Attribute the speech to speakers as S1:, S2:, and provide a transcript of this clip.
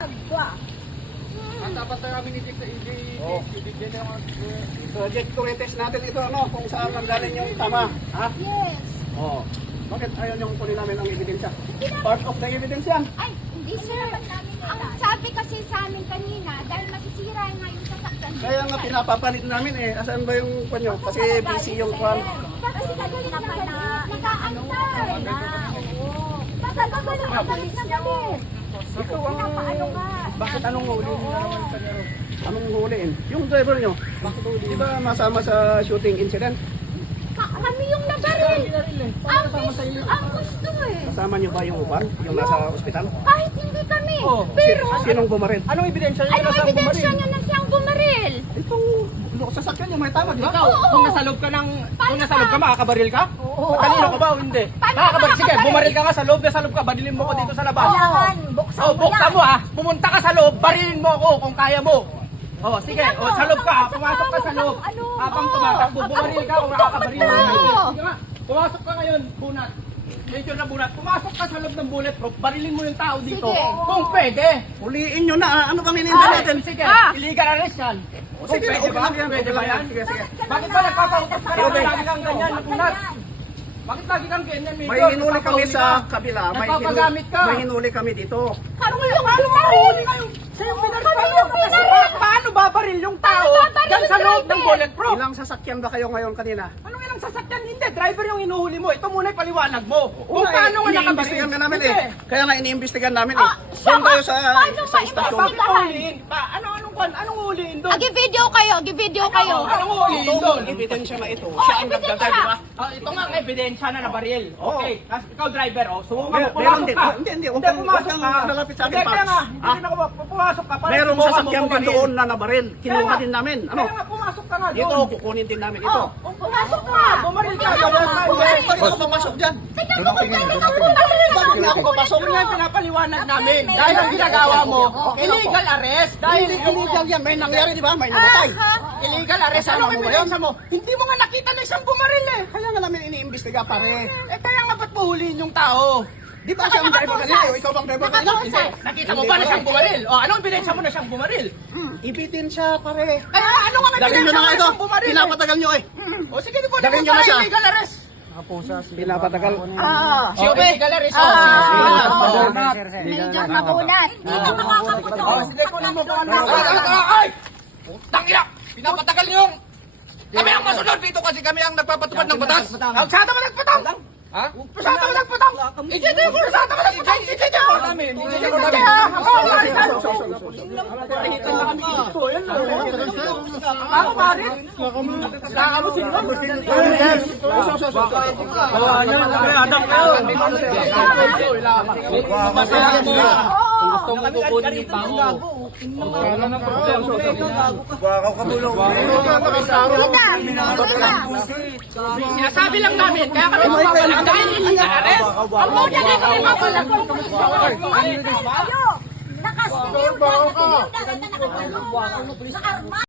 S1: Dapat na kami
S2: Project to retest natin ito, ano, kung saan nanggaling yung tama. Ha?
S3: Yes.
S2: Oo. Bakit ayaw niyong kunin namin ang ebidensya? Part of the evidence yan.
S3: Ay, hindi sir. Ang sabi kasi sa amin kanina, dahil masisira nga yung sasakyan.
S2: Kaya nga pinapapalit namin eh. Asan ba yung panyo? Kasi busy yung kwan.
S3: Kasi kagalit na pala. Nakaantay. Patagalit na galit na galit.
S2: Ito ang...
S3: Pinapaano ka?
S2: Bakit anong huli? Anong huliin? Yung driver nyo, di ba masama sa shooting incident?
S3: Kami yung nabaril. Ang gusto eh.
S2: Kasama nyo ba yung upan? Yung nasa ospital?
S3: Kahit hindi kami. Pero,
S2: Sinong bumaril?
S1: Anong ebidensya nyo?
S3: anong ebidensya niya na siyang bumaril?
S2: Itong sasakyan nyo, may tama, di ba?
S3: Oo.
S1: Kung nasa loob ka kung nasa loob ka, makakabaril ka?
S3: Oo.
S1: Kanino ka ba o hindi?
S3: Paano
S1: Makakabaril. Sige,
S3: makakabaril?
S1: bumaril ka nga sa loob, nasa loob ka, barilin mo ko dito sa labas.
S3: Kailangan, buksan mo
S1: Buksan
S3: yan.
S1: mo ha. Pumunta ka sa loob, barilin mo ako kung kaya mo. Sige,
S3: Tingnan mo,
S1: sa loob ka,
S3: sa
S1: pumasok ka sa loob.
S3: ano,
S1: Habang
S3: oo.
S1: tumatakbo, bumaril ka kung nakakabaril mo.
S3: Oo.
S1: Sige nga, pumasok ka ngayon, bunat. Medyo na bunat. Pumasok ka sa loob ng bulletproof, barilin mo yung tao dito.
S3: Sige.
S1: Kung pwede.
S2: Huliin nyo na, ano bang hinihintay natin?
S1: Sige,
S3: Ah.
S1: illegal arrest yan. Kung
S2: Sige,
S1: pwede
S2: okay
S1: ba?
S2: lang yan,
S1: Pwede
S2: okay
S1: ba
S2: lang
S1: yan?
S2: yan. Sige, sige.
S1: Bakit ba nagpapautos ka
S2: Okay.
S1: na lagi kang ganyan na bunat? Bakit lagi kang ganyan, Major?
S2: May hinuli kami sa kabila.
S1: Nagpapagamit ka.
S2: May hinuli kami dito.
S3: Kami yung bumaril.
S1: Sa'yo
S3: Kami yung bumaril.
S1: Paano babaril yung tao
S3: babaril
S1: dyan sa
S3: yung
S1: loob ng
S3: driver?
S1: bulletproof?
S2: Ilang sasakyan ba kayo ngayon kanina?
S1: Anong ilang sasakyan? Hindi, driver yung inuhuli mo. Ito muna yung paliwanag mo. Kung
S2: Una,
S1: paano nga nakabaril.
S2: iniimbestigan nga namin
S1: Hindi.
S2: eh. Kaya nga iniimbestigan namin eh.
S3: Ah, siya
S2: Doon tayo
S3: ba?
S2: sa
S3: Paano
S2: istasyon.
S1: Bakit huliin pa? Anong huliin doon?
S3: Video kayo, video kayo.
S1: Anong huliin doon?
S2: Itong ebidensya na ito. Siya ang
S3: ebidensya.
S2: nagdadrive, di ba?
S1: Ito nga ang ebidensya na nabaril.
S2: Oo.
S1: Okay, ikaw driver, sumunga mo,
S2: Meron
S1: pumasok
S2: din.
S1: ka.
S2: Hindi, huwag
S1: Hindi,
S2: kang-
S1: pumasok
S2: huwag
S1: ka.
S2: kang lalapit sa akin,
S1: Hindi, kaya
S2: Paps.
S1: nga, hindi na ako pumasok ka. para
S2: Merong
S1: subukan mo
S2: sasakyan din
S1: bumaril.
S2: doon na nabaril. Kinuha
S1: Kaya nga.
S2: din namin. Ano?
S1: Kaya nga, pumasok ka nga doon.
S2: Dito, kukunin din namin ito.
S3: Pumasok ka.
S1: Bumaril ka.
S2: Bakit ako pumasok dyan?
S3: Tingnan mo kung gano'n ang bumaril.
S2: Bakit nga ako papasok?
S1: Yun nga yung pinapaliwanag namin. Dahil ang ginagawa mo, illegal arrest. Dahil
S2: Illegal yan. May nangyari, di ba? May namatay.
S1: illegal arrest. Ano ang ebidensya mo? Hindi mo nga nakita na isang bumaril eh.
S2: Kaya nga namin iniimbestiga, pare.
S1: Kaya nga ba't puhuliin yung tao?
S2: Di ba siya ang driver kanina? O ikaw bang driver kanina?
S1: Hindi. Nakita mo ba na siyang bumaril? O anong ebidensya mo na siyang bumaril?
S2: Ebidensya, pare.
S1: Kaya nga, ano nga
S2: Dalhin nyo
S1: ebidensya
S2: na
S1: mo
S2: nga
S1: na
S2: ito.
S1: siyang bumaril?
S2: Pinapatagal nyo eh.
S1: O sige, di po.
S2: Dalhin nyo na siya.
S1: Illegal arrest.
S2: Pinapatagal.
S1: Illegal arrest.
S3: Medyo magulat. Hindi ka makakaputo.
S1: Sige, kunin mo kung ano. Ay! Tangina! Pinapatagal niyo yung... Kami ang masunod dito kasi kami ang nagpapatupad ng batas. Magsada mo nagpatang! Ha? Magsada mo nagpatang! Ijete ko! Magsada mo nagpatang! Ijete ko! Ijete ko namin! Pahitan na kami dito. Yan lang. Ako, Marit. Saka mo sino? Kung gusto mo kukunin yung tao. Sinasabi lang namin, kaya kami mapapalag dahil illegal arrest. Ang muna na kami mapapalag.
S3: Ayo! Nakasiliw na nakasiliw na nakasiliw na